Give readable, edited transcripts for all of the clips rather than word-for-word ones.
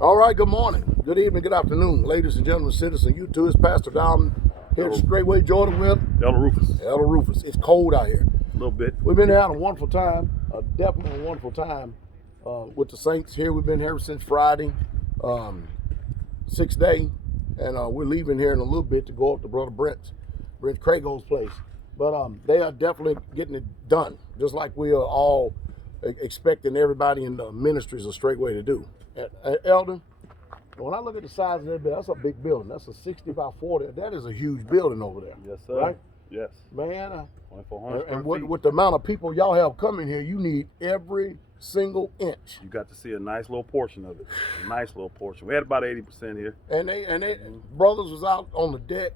All right, good morning, good evening, good afternoon, ladies and gentlemen, citizens. You too, it's Pastor down here at Straitway, Jordan with Elder Rufus. Elder Rufus. It's cold out here. A little bit. We've been having a wonderful time, definitely a wonderful time with the Saints here. We've been here since Friday, 6th day, and we're leaving here in a little bit to go up to Brother Brent Crago's place. But they are definitely getting it done, just like we are all expecting everybody in the ministries of Straitway to do. Elder, when I look at the size of that building, that's a big building. That's a 60 by 40. That is a huge building over there. Yes, sir. Right? Yes. Man, 2,400 and square feet. with the amount of people y'all have coming here, you need every single inch. You got to see a nice little portion of it. A nice little portion. We had about 80% here. And they brothers was out on the deck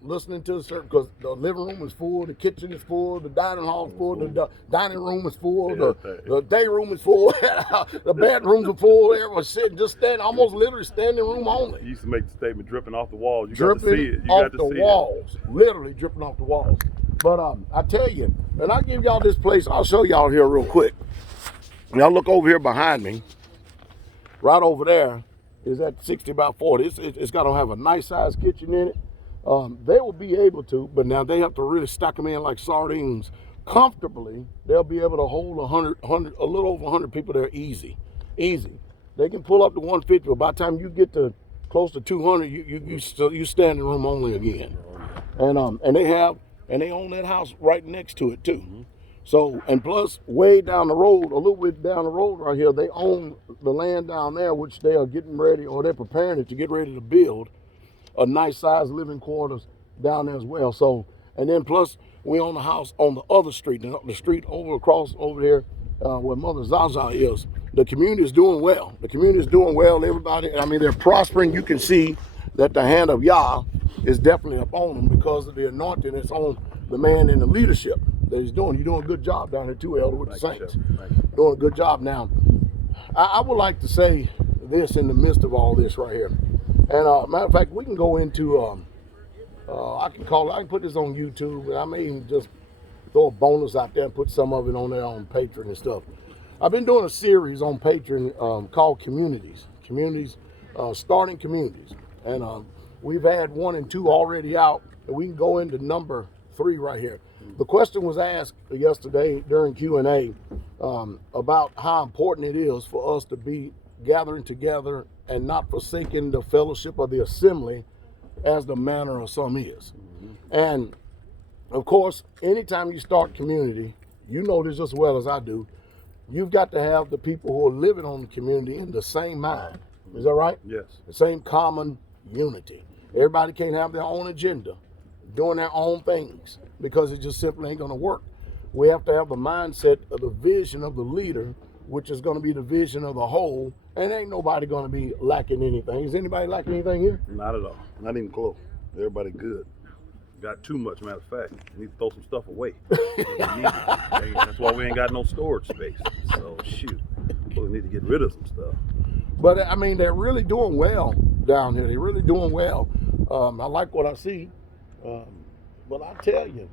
listening to the service because the living room is full, the kitchen is full, the dining hall is full, the dining room is full, the day room is full, the bedrooms are full. Everyone's sitting, just standing, almost literally standing room only. You used to make the statement dripping off the walls. You Dripping got to see it. You off got to the see walls, literally dripping off the walls. But I tell you, and I give y'all this place. I'll show y'all here real quick. Y'all look over here behind me. Right over there is that 60 by 40. It's got to have a nice sized kitchen in it. They will be able to, but now they have to really stack them in like sardines comfortably. They'll be able to hold a little over 100 people there easy. They can pull up to 150, but by the time you get to close to 200, you stand in room only again. And they own that house right next to it too. Mm-hmm. So, and plus way down the road, a little bit down the road right here, they own the land down there, which they are getting ready, or they're preparing it to get ready to build a nice sized living quarters down there as well. So, and then plus we own the house on the other street, the street across over there where Mother Zaza is. The community is doing well. Everybody, I mean, they're prospering. You can see that the hand of Yah is definitely upon them because of the anointing that's on the man in the leadership that he's doing. You're doing a good job down there too, Elder, with the Saints. Doing a good job. Now, I would like to say this in the midst of all this right here. And matter of fact, we can go into, I can put this on YouTube, and I may even just throw a bonus out there and put some of it on there on Patreon and stuff. I've been doing a series on Patreon called Starting Communities. And we've had 1 and 2 already out, and we can go into number 3 right here. The question was asked yesterday during Q&A about how important it is for us to be gathering together and not forsaking the fellowship of the assembly as the manner of some is. Mm-hmm. And of course, anytime you start community, you know this as well as I do, you've got to have the people who are living on the community in the same mind. Is that right? Yes. The same common unity. Everybody can't have their own agenda, doing their own things, because it just simply ain't gonna work. We have to have the mindset of the vision of the leader, which is gonna be the vision of the whole, and ain't nobody gonna be lacking anything. Is anybody lacking anything here? Not at all. Not even close. Everybody good. Got too much, matter of fact. We need to throw some stuff away. That's why we ain't got no storage space. So shoot, we need to get rid of some stuff. But I mean, they're really doing well down here. They're really doing well. I like what I see. But I tell you,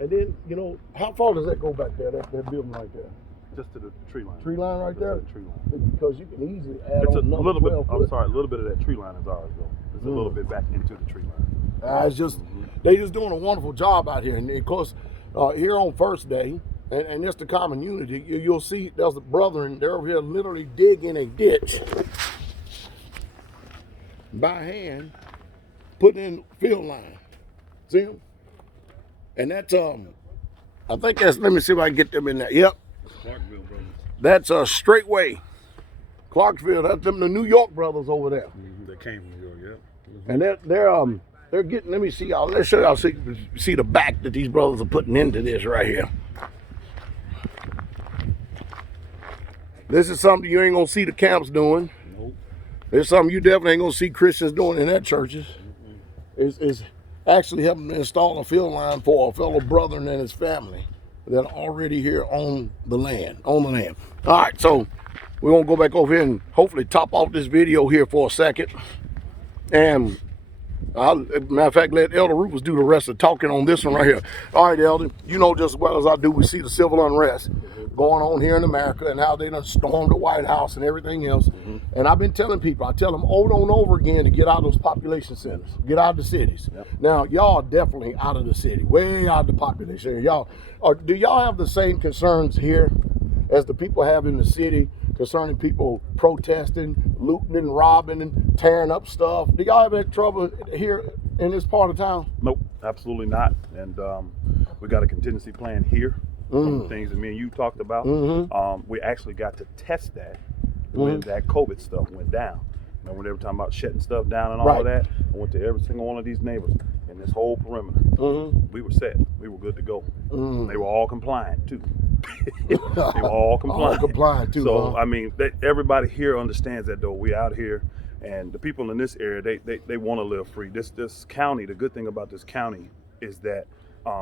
and then, you know, how far does that go back there, that building right there? Just to the tree line. Tree line right there? To the tree line. Because you can easily add it's on a little bit. foot. I'm sorry, a little bit of that tree line is ours though. It's a little bit back into the tree line. It's just, they just doing a wonderful job out here. And of course, here on first day, and it's the common unity, you'll see there's a brother, and they're over here literally digging a ditch by hand, putting in field line. See them? And that's, I think that's, let me see if I can get them in there. Yep. Clarksville brothers. That's Straitway. Clarksville, that's them, the New York brothers over there. Mm-hmm. They came from New York, yeah. And they're getting, let me see y'all, let's show y'all see the back that these brothers are putting into this right here. This is something you ain't gonna see the camps doing. Nope. It's something you definitely ain't gonna see Christians doing in their churches. Mm-hmm. It's actually helping to install a field line for a fellow brother and his family that are already here on the land. All right, so we're gonna go back over here and hopefully top off this video here for a second. And matter of fact, let Elder Rufus do the rest of the talking on this one right here. All right, Elder, you know just as well as I do, we see the civil unrest. going on here in America and how they done stormed the White House and everything else. And I've been telling people, I tell them over and over again to get out of those population centers, get out of the cities. Now, y'all are definitely out of the city, way out of the population area. Do y'all have the same concerns here as the people have in the city concerning people protesting, looting and robbing and tearing up stuff? Do y'all have that trouble here in this part of town? Nope, absolutely not. And we got a contingency plan here. Some of the things that me and you talked about. We actually got to test that when that COVID stuff went down. You know, when they were talking about shutting stuff down and all of that, I went to every single one of these neighbors in this whole perimeter. We were set. We were good to go. They were all compliant too. They were all compliant. All compliant too. So I mean, everybody here understands that though. We out here, and the people in this area, they want to live free. This county, the good thing about this county is that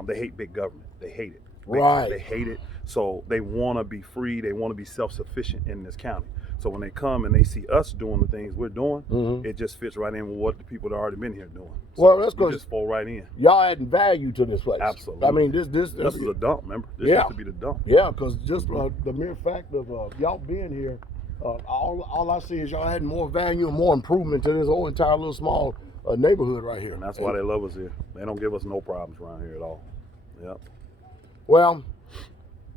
they hate big government. They hate it. They hate it. So they want to be free. They want to be self-sufficient in this county. So when they come and they see us doing the things we're doing, it just fits right in with what the people that already been here doing. So well, that's because just fall right in. Y'all adding value to this place. Absolutely. I mean, this is a dump. Remember, this used to be the dump. Yeah, because just the mere fact of y'all being here, all I see is y'all adding more value and more improvement to this whole entire little small neighborhood right here. And that's why they love us here. They don't give us no problems around here at all. Yep. Well,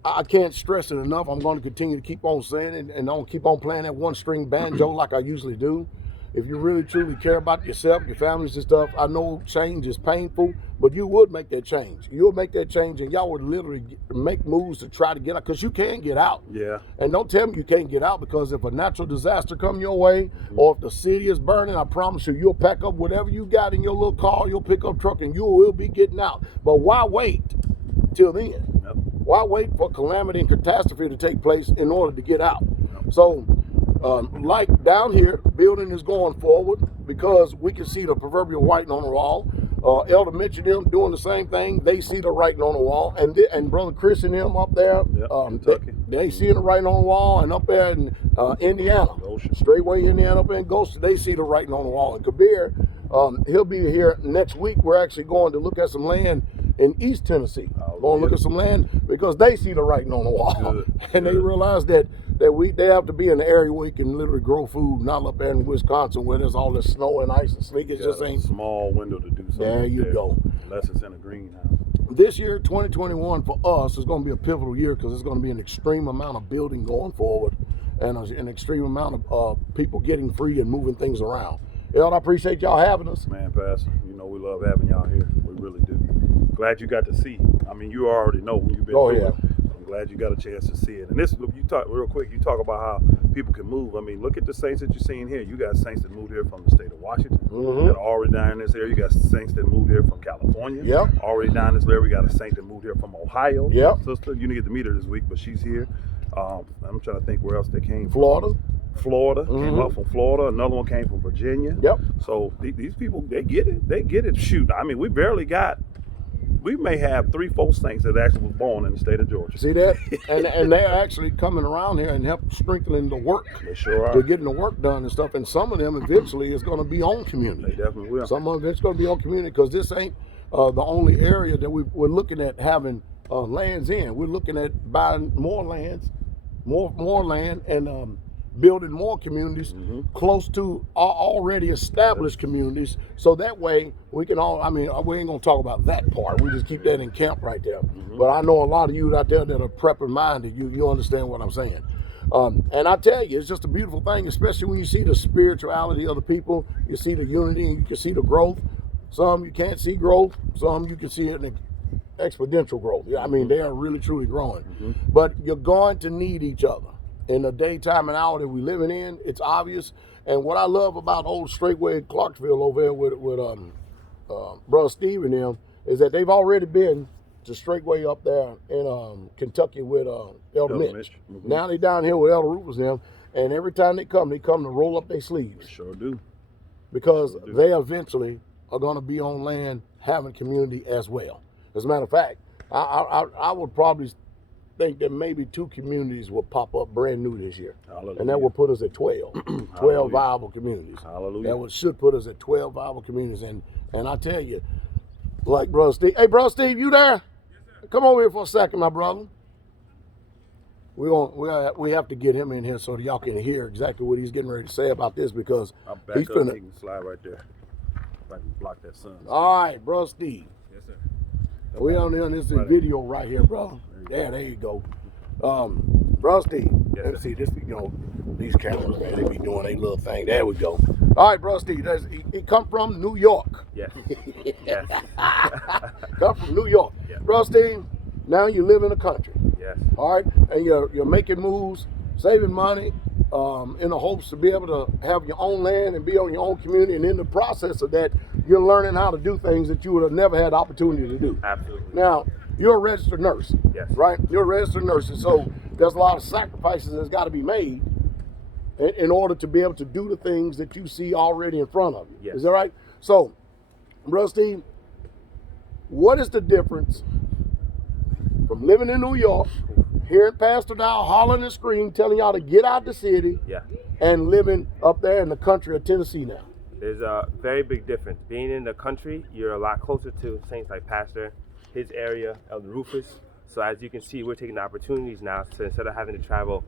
I can't stress it enough. I'm going to continue to keep on saying it, and I'll keep on playing that one string banjo like I usually do. If you really truly care about yourself, your families and stuff, I know change is painful, but you would make that change. You'll make that change, and y'all would literally make moves to try to get out, because you can get out. Yeah. And don't tell me you can't get out, because if a natural disaster come your way, or if the city is burning, I promise you, you'll pack up whatever you got in your little car, your pickup truck, and you will be getting out. But why wait till then? Yep. Why wait for calamity and catastrophe to take place in order to get out? So, like down here, building is going forward because we can see the proverbial writing on the wall. Elder Mitch and them doing the same thing. They see the writing on the wall. And Brother Chris and them up there, they see the writing on the wall. And up there in Indiana, Straitway, Indiana, up there in Goshen, they see the writing on the wall. And Kabir, he'll be here next week. We're actually going to look at some land in East Tennessee. Going to look at some land because they see the writing on the wall. And they realize that they have to be in the area where you can literally grow food, not up there in Wisconsin where there's all this snow and ice and sleet. It just ain't a small window to do something. There you go. Unless it's in a greenhouse. This year, 2021, for us, is going to be a pivotal year because it's going to be an extreme amount of building going forward and an extreme amount of people getting free and moving things around. I appreciate y'all having us. Man, Pastor, you know we love having y'all here. We really do. Glad you got to see. I mean, you already know when you've been through it. I'm glad you got a chance to see it. And this, you talk real quick, you talk about how people can move. I mean, look at the saints that you're seeing here. You got saints that moved here from the state of Washington that are already down in this area. You got saints that moved here from California. Already down this area. We got a saint that moved here from Ohio. Sister, you didn't get to meet her this week, but she's here. I'm trying to think where else they came from. Florida came up from Florida. Another one came from Virginia. So these people, they get it. They get it. Shoot, I mean, we may have 3-4 saints that actually was born in the state of Georgia. See that? and they're actually coming around here and help strengthening the work. They sure are. They're getting the work done and stuff. And some of them eventually is going to be on community. They definitely will. Some of it's going to be on community because this ain't the only area that we're looking at having lands in. We're looking at buying more lands, more land, and building more communities close to our already established communities, so that way we can all, I mean, we ain't gonna talk about that part, we just keep that in camp right there. But I know a lot of you out there that are prepper minded, you understand what I'm saying. And I tell you, it's just a beautiful thing, especially when you see the spirituality of the people, you see the unity, and you can see the growth. Some you can't see growth, some you can see it in exponential growth. I mean, they are really truly growing. But you're going to need each other. In the daytime and hour that we're living in, it's obvious. And what I love about old Straitway Clarksville over there with Brother Steve and them is that they've already been to Straitway up there in Kentucky with Elder Mitch. Now they down here with Elder Rufus and them, and every time they come to roll up their sleeves. They sure do. Because they eventually are going to be on land having community as well. As a matter of fact, I would probably think that maybe 2 communities will pop up brand new this year. Hallelujah. And that will put us at 12. 12 viable communities. Hallelujah. That should put us at 12 viable communities. And I tell you, like Brother Steve, hey, Brother Steve, you there? Yes, sir. Come over here for a second, my brother. we have to get him in here so that y'all can hear exactly what he's getting ready to say about this because I'll back he's up. finna. He can slide right there. If I can block that sun. All right, bro, Steve. Yes, sir. We on this Right. video right here, bro. There you go. Bro, Steve. Yes, Let's sir. see this. These cameras, man, they be doing their little thing. There we go. All right, bro, Steve. He come from New York. Yes. Yes. Come from New York. Yeah. Bro, Steve. Now you live in the country. Yes. All right, and you're making moves, saving money, in the hopes to be able to have your own land and be on your own community. And in the process of that, you're learning how to do things that you would have never had the opportunity to do. Absolutely. Now, you're a registered nurse. Yes. Right? You're a registered nurse, and so there's a lot of sacrifices that's got to be made in order to be able to do the things that you see already in front of you. Yes. Is that right? So, Bro Steve, what is the difference from living in New York, hearing Pastor Dow hollering and screaming, telling y'all to get out the city, Yeah. and living up there in the country of Tennessee now? There's a very big difference. Being in the country, you're a lot closer to saints like Pastor, his area, Elder Rufus. So as you can see, we're taking the opportunities now to, instead of having to travel,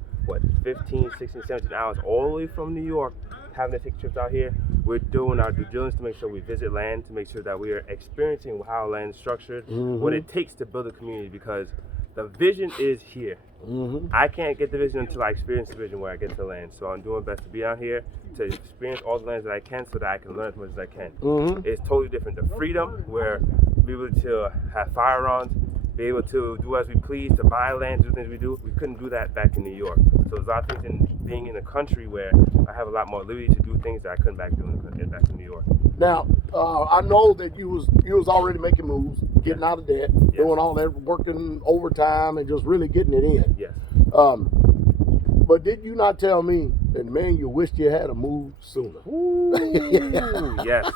15, 16, 17 hours all the way from New York, having to take trips out here, we're doing our due diligence to make sure we visit land, to make sure that we are experiencing how land is structured, what it takes to build a community, because the vision is here. I can't get the vision until I experience the vision where I get to land. So I'm doing best to be out here to experience all the lands that I can so that I can learn as much as I can. It's totally different. The freedom where be able to have firearms, be able to do as we please, to buy land, do things we do. We couldn't do that back in New York. So there's a lot of things in being in a country where I have a lot more liberty to do things that I couldn't back in New York. Now, I know that you was already making moves, getting out of debt, doing all that, working overtime, and just really getting it in. Yes. But did you not tell me that, man, you wished you had moved sooner? Yes.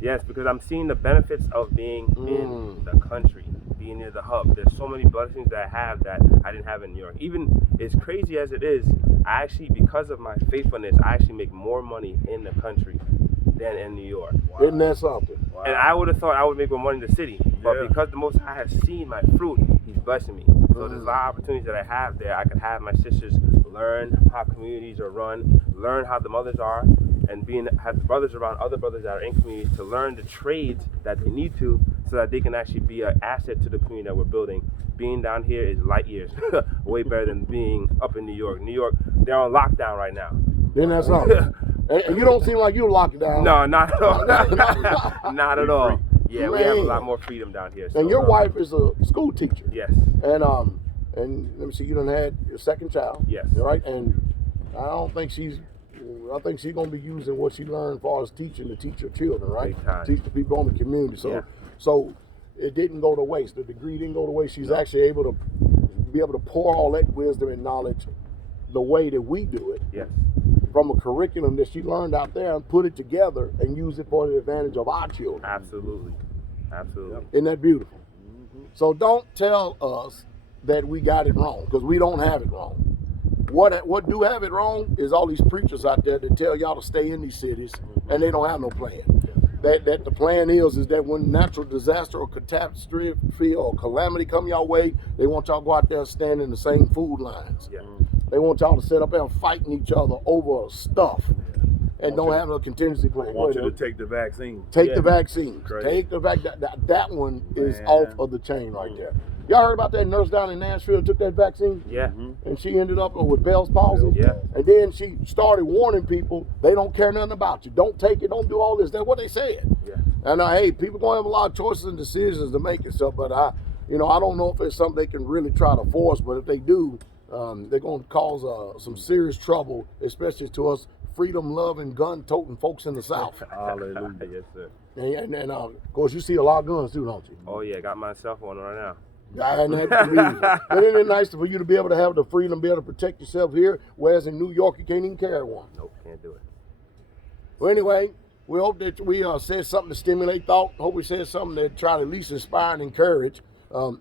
Yes, because I'm seeing the benefits of being in the country, being near the hub. There's so many blessings that I have that I didn't have in New York. Even as crazy as it is, I actually, because of my faithfulness, I actually make more money in the country than in New York. Wow. Isn't that something? Wow. And I would have thought I would make more money in the city, but because the Most High has seen my fruit, He's blessing me. So there's a lot of opportunities that I have there. I could have my sisters learn how communities are run, learn how the mothers are, and have the brothers around other brothers that are in communities to learn the trades that they need to, so that they can actually be an asset to the community that we're building. Being down here is light years, way better than being up in New York. New York, they're on lockdown right now. Isn't that something? And you don't seem like you're locked down. No, not at all. Not at all. Yeah, we have a Man. lot more freedom down here. And your wife is a school teacher. Yes. And let me see, you done had your second child. Yes. Right? And I think she's gonna be using what she learned as far as teaching to teach her children, right? Big time. Teach the people in the community. So it didn't go to waste. The degree didn't go to waste. She's actually able to pour all that wisdom and knowledge the way that we do it. Yes. From a curriculum that she learned out there and put it together and use it for the advantage of our children. Absolutely. Absolutely. Isn't that beautiful? So don't tell us that we got it wrong, because we don't have it wrong. What do have it wrong is all these preachers out there that tell y'all to stay in these cities and they don't have no plan. That the plan is that when natural disaster or catastrophe or calamity come your way, they want y'all to go out there and stand in the same food lines. Yeah. They want y'all to sit up there and fighting each other over stuff and don't have no contingency plan. I want you to take the vaccine. Take the vaccine. Crazy. Take the vaccine. That one is Man. off of the chain right there. Y'all heard about that nurse down in Nashville took that vaccine? Yeah. And she ended up with Bell's palsy? Yeah. And then she started warning people, they don't care nothing about you. Don't take it. Don't do all this. That's what they said. Yeah. And hey, people going to have a lot of choices and decisions to make and stuff, but I don't know if it's something they can really try to force, but if they do, they're going to cause some serious trouble, especially to us freedom-loving, gun-toting folks in the South. Hallelujah. Yes, sir. And of course, you see a lot of guns too, don't you? Oh, yeah. Got my cell phone right now. And but isn't it nice for you to be able to have the freedom, be able to protect yourself here, whereas in New York, you can't even carry one? Nope, can't do it. Well, anyway, we hope that we said something to stimulate thought. Hope we said something that try to at least inspire and encourage.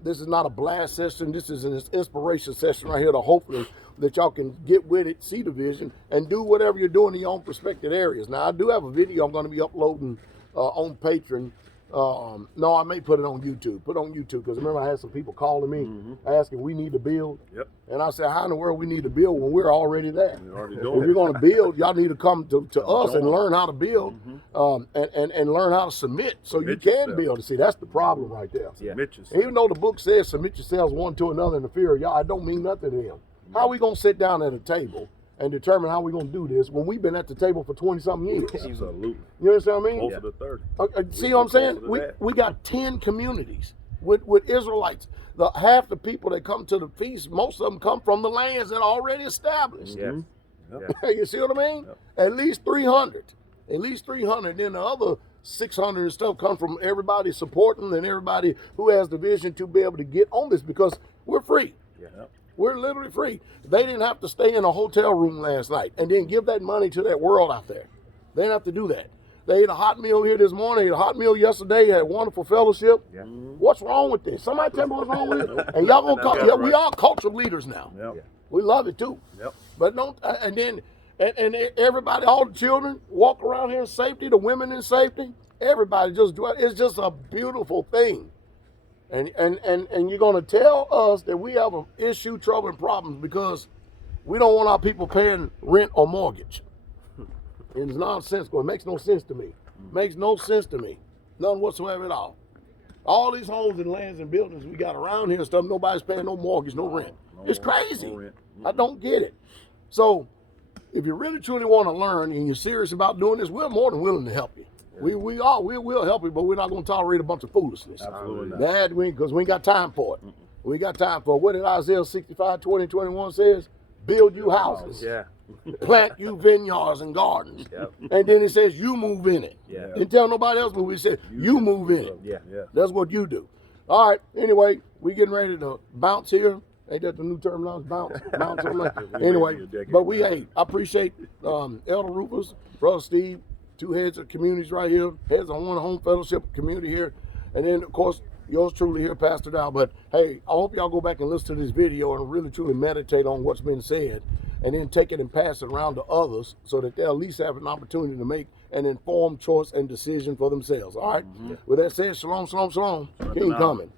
This is not a blast session. This is an inspiration session right here to hopefully that y'all can get with it, see the vision, and do whatever you're doing in your own prospective areas. Now, I do have a video I'm going to be uploading on Patreon No, I may put it on YouTube. Put it on YouTube because remember I had some people calling me asking we need to build. Yep. And I said, how in the world we need to build when we're already there? We're already If doing you're it. going to build, y'all need to come to us and join. learn how to build and learn how to submit so you Submit can yourself. build. See, that's the problem right there. Yeah. Submit yourself. And even though the book says submit yourselves one to another in the fear of y'all, it don't mean nothing to them. How are we going to sit down at a table and determine how we're going to do this when we've been at the table for 20-something years? Absolutely. You understand what I mean? Closer to 30. See what I'm saying? Closer to that. We got 10 communities with Israelites. Half the people that come to the feast, most of them come from the lands that are already established. Yes. Yep. You see what I mean? Yep. At least 300. At least 300. Then the other 600 and stuff come from everybody supporting and everybody who has the vision to be able to get on this because we're free. Yeah. We're literally free. They didn't have to stay in a hotel room last night and then give that money to that world out there. They didn't have to do that. They ate a hot meal here this morning, ate a hot meal yesterday, had a wonderful fellowship. Yeah. What's wrong with this? Somebody tell me what's wrong with it. And y'all gonna call, yeah, we are cultural leaders now. Yep. We love it too. Yep. But don't, and then, and everybody, all the children walk around here in safety, the women in safety. Everybody just do it. It's just a beautiful thing. And you're gonna tell us that we have an issue, trouble, and problems because we don't want our people paying rent or mortgage. It's nonsensical. It makes no sense to me. Makes no sense to me. None whatsoever at all. All these homes and lands and buildings we got around here and stuff, nobody's paying no mortgage, no rent. It's crazy. No rent. I don't get it. So if you really truly want to learn and you're serious about doing this, we're more than willing to help you. We will help you, but we're not going to tolerate a bunch of foolishness. Absolutely not. That because we ain't got time for it. We got time for it. What did Isaiah 65, 20, 21 says? Build you houses. Yeah. Plant you vineyards and gardens. Yep. And then it says you move in it. Yeah. Didn't tell nobody else, but we said you move in it. Yeah. Yeah. That's what you do. All right. Anyway, we getting ready to bounce here. Ain't that the new terminology? Bounce. Bounce. Anyway, but I appreciate Elder Rufus, Brother Steve, two heads of communities right here, heads of one home fellowship community here, and then of course yours truly here, Pastor Dow. But hey, I hope y'all go back and listen to this video and really truly meditate on what's been said, and then take it and pass it around to others so that they'll at least have an opportunity to make an informed choice and decision for themselves. All right. With that said, shalom, shalom, shalom. King coming.